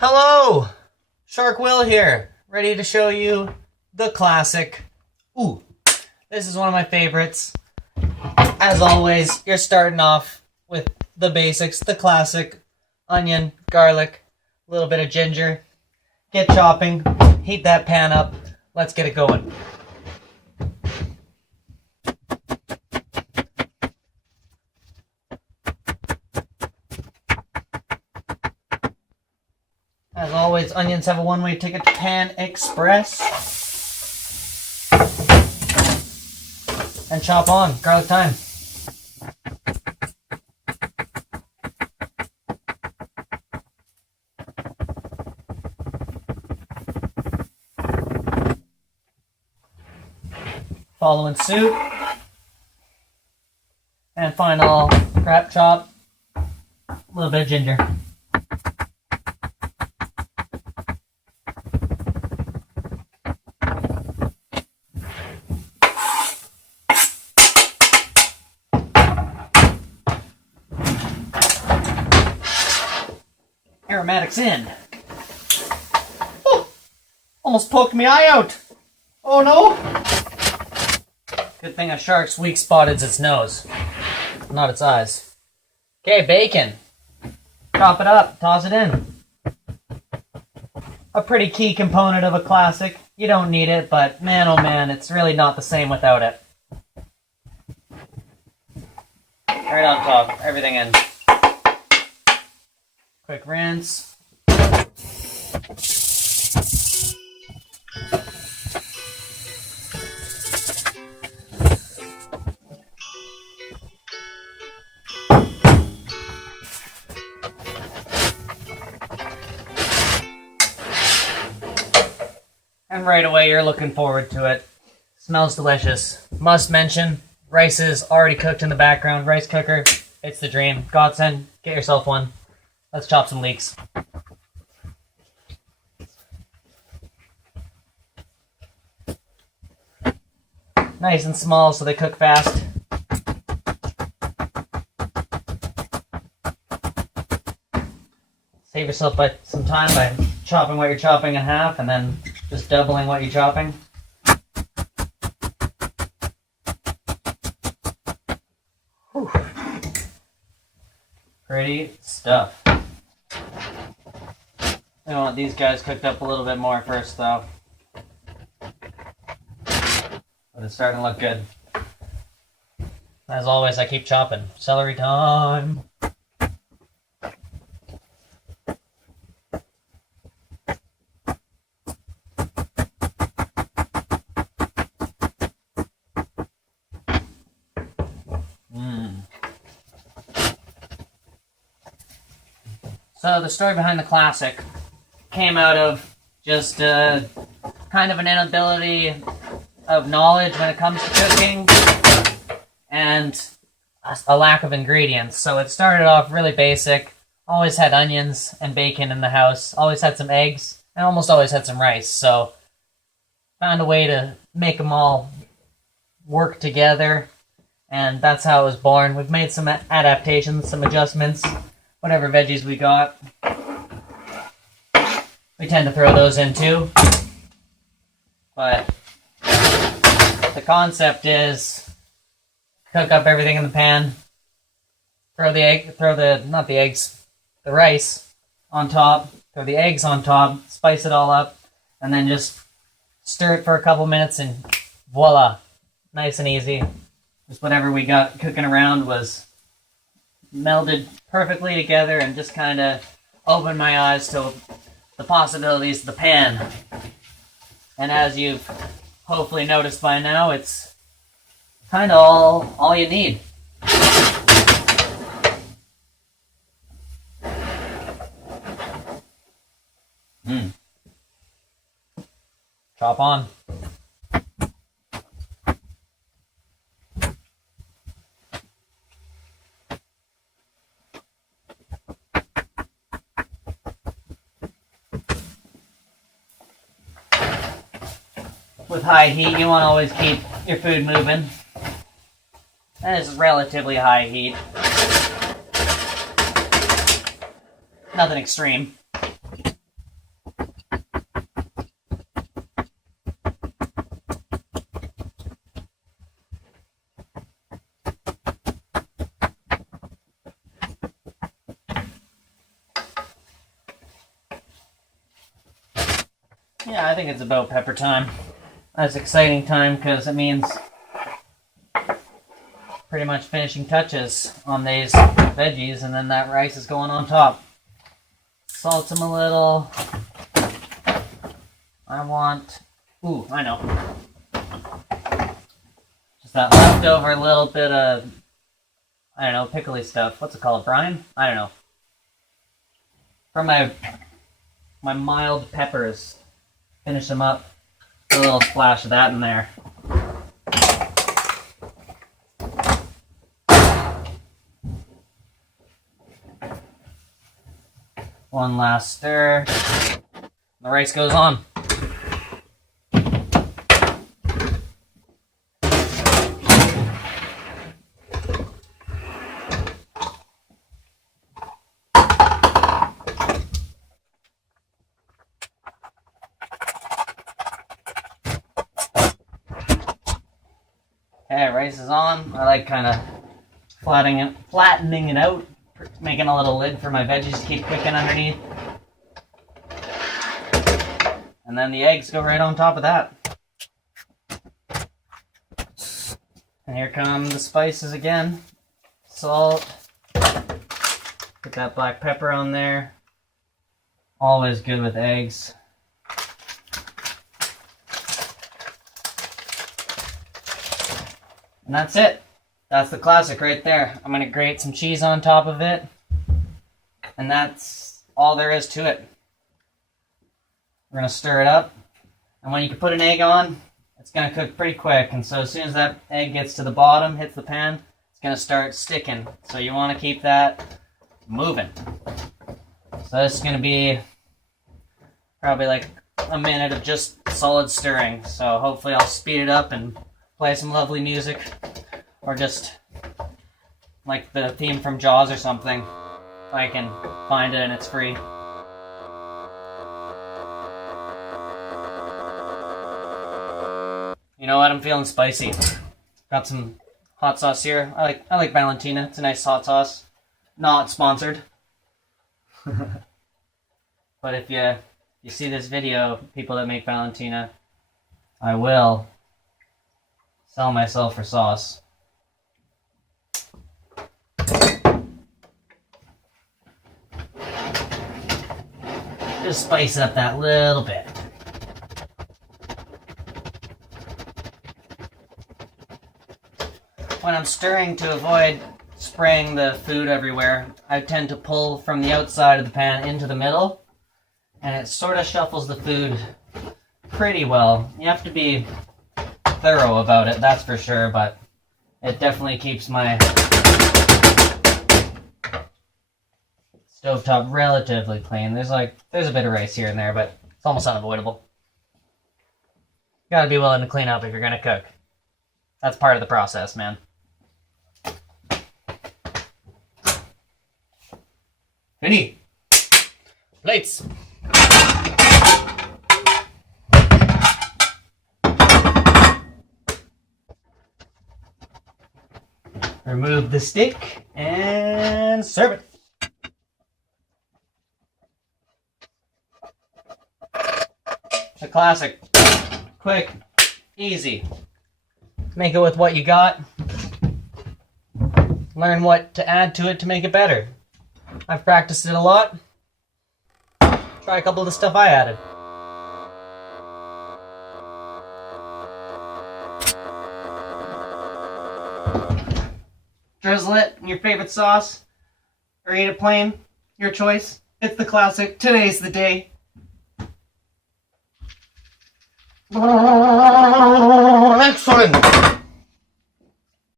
Hello! Shark Will here, ready to show you the classic. Ooh, this is one of my favorites. As always, you're starting off with the basics, the classic. Onion, garlic, a little bit of ginger. Get chopping, heat that pan up, let's get it going. As always, onions have a one-way ticket to Pan Express. And chop on, garlic time. Following suit. And final crap chop, a little bit of ginger. Aromatics in. Oh, almost poked me eye out. Oh no. Good thing a shark's weak spot is its nose, not its eyes. Okay, bacon. Chop it up, toss it in. A pretty key component of a classic. You don't need it, but man oh man, it's really not the same without it. Right on top, everything in. Quick rinse. And right away you're looking forward to it. Smells delicious. Must mention, rice is already cooked in the background. Rice cooker, it's the dream. Godsend, get yourself one. Let's chop some leeks. Nice and small so they cook fast. Save yourself some time by chopping what you're chopping in half and then just doubling what you're chopping. Whew. Pretty stuff. I want these guys cooked up a little bit more first, though. But it's starting to look good. As always, I keep chopping. Celery time! So the story behind the classic came out of just kind of an inability of knowledge when it comes to cooking and a lack of ingredients. So it started off really basic. Always had onions and bacon in the house. Always had some eggs and almost always had some rice. So found a way to make them all work together, and that's how it was born. We've made some adaptations, some adjustments. Whatever veggies we got, we tend to throw those in too. But the concept is cook up everything in the pan, the rice on top, throw the eggs on top, spice it all up, and then just stir it for a couple minutes and voila, nice and easy. Just whatever we got cooking around was melded perfectly together and just kind of opened my eyes to the possibilities of the pan. And as you've hopefully noticed by now, it's kind of all you need. Chop on. With high heat, you want to always keep your food moving. And it's relatively high heat. Nothing extreme. Yeah, I think it's about pepper time. That's exciting time because it means pretty much finishing touches on these veggies, and then that rice is going on top. Salt them a little. I want... Ooh, I know. Just that leftover little bit of, I don't know, pickly stuff. What's it called? Brine? I don't know. From my mild peppers. Finish them up. A little splash of that in there. One last stir. The rice goes on. Okay, rice is on. I like kind of flattening it out, making a little lid for my veggies to keep cooking underneath. And then the eggs go right on top of that. And here come the spices again. Salt. Put that black pepper on there. Always good with eggs. And that's it. That's the classic right there. I'm going to grate some cheese on top of it. And that's all there is to it. We're going to stir it up. And when you put an egg on, it's going to cook pretty quick. And so as soon as that egg gets to the bottom, hits the pan, it's going to start sticking. So you want to keep that moving. So this is going to be probably like a minute of just solid stirring. So hopefully I'll speed it up and play some lovely music, or just like the theme from Jaws or something, if I can find it and it's free. You know what? I'm feeling spicy. Got some hot sauce here. I like Valentina. It's a nice hot sauce. Not sponsored. But if you see this video, people that make Valentina, I will sell myself for sauce. Just spice up that little bit. When I'm stirring, to avoid spraying the food everywhere, I tend to pull from the outside of the pan into the middle, and it sort of shuffles the food pretty well. You have to be thorough about it, that's for sure, but it definitely keeps my stovetop relatively clean. There's a bit of rice here and there, but it's almost unavoidable. You gotta be willing to clean up if you're gonna cook. That's part of the process, man. Vinny! Plates! Remove the stick and serve it. It's a classic. Quick, easy. Make it with what you got. Learn what to add to it to make it better. I've practiced it a lot. Try a couple of the stuff I added. Drizzle it in your favorite sauce, or eat it plain, your choice. It's the classic. Today's the day. Excellent!